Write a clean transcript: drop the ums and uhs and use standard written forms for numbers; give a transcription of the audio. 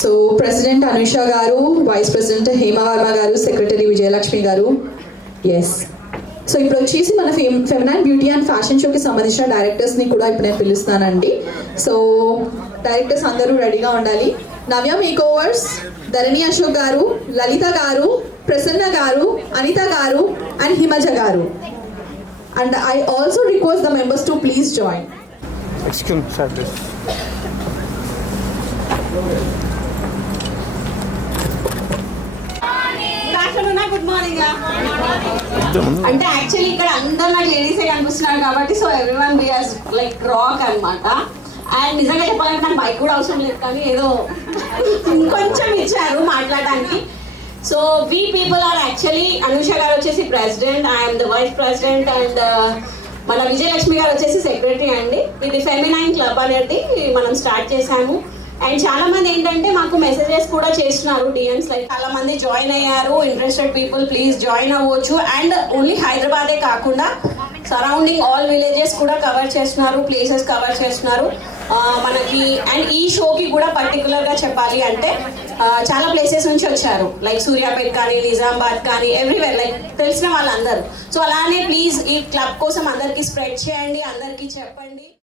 So president Anusha గారు, vice president Hema Varma గారు, secretary Vijayalakshmi గారు. ఎస్. సో ఇప్పుడు వచ్చేసి మన ఫెమినైన్ బ్యూటీ అండ్ ఫ్యాషన్ షోకి సంబంధించిన డైరెక్టర్స్ని కూడా ఇప్పుడు నేను పిలుస్తానండి. సో డైరెక్టర్స్ అందరూ రెడీగా ఉండాలి. నవ్య మేకోవర్స్, ధరణి అశోక్ గారు, లలిత గారు, ప్రసన్న గారు, అనిత గారు అండ్ హిమజ గారు. And I also request the members to please join. Excuse me, sir, please. Good morning. అంటే యాక్చువల్లీ ఇక్కడ అందరు నాకు లేడీసే కనిపిస్తున్నారు కాబట్టి so everyone be as like rock అనమాట. అండ్ నిజంగా చెప్పాలంటే నాకు బైక్ కూడా అవసరం లేదు, కానీ ఏదో ఇంకొంచెం ఇచ్చారు మాట్లాడడానికి. So we people are actually Anusha garu వచ్చేసి president, I'm the vice president and మన విజయలక్ష్మి గారు వచ్చేసి సెక్రటరీ అండి. ఇది ఫెమినైన్ క్లబ్ అనేది మనం స్టార్ట్ చేశాము. అండ్ చాలా మంది ఏంటంటే మాకు మెసేజెస్ కూడా చేస్తున్నారు డిఎమ్స్, లైక్ చాలా మంది జాయిన్ అయ్యారు. ఇంట్రెస్టెడ్ పీపుల్ ప్లీజ్ జాయిన్ అవ్వచ్చు. అండ్ ఓన్లీ హైదరాబాదే కాకుండా సరౌండింగ్ ఆల్ విలేజెస్ కూడా కవర్ చేస్తున్నారు, ప్లేసెస్ కవర్ చేస్తున్నారు మనకి. అండ్ ఈ షోకి కూడా పర్టికులర్గా చెప్పాలి అంటే చాలా ప్లేసెస్ నుంచి వచ్చారు, లైక్ సూర్యాపేట్ కానీ, నిజామాబాద్ కానీ, ఎవ్రీవేర్, లైక్ తెలిసిన వాళ్ళందరూ. సో అలానే ప్లీజ్ ఈ క్లబ్ కోసం అందరికీ స్ప్రెడ్ చేయండి, అందరికీ చెప్పండి.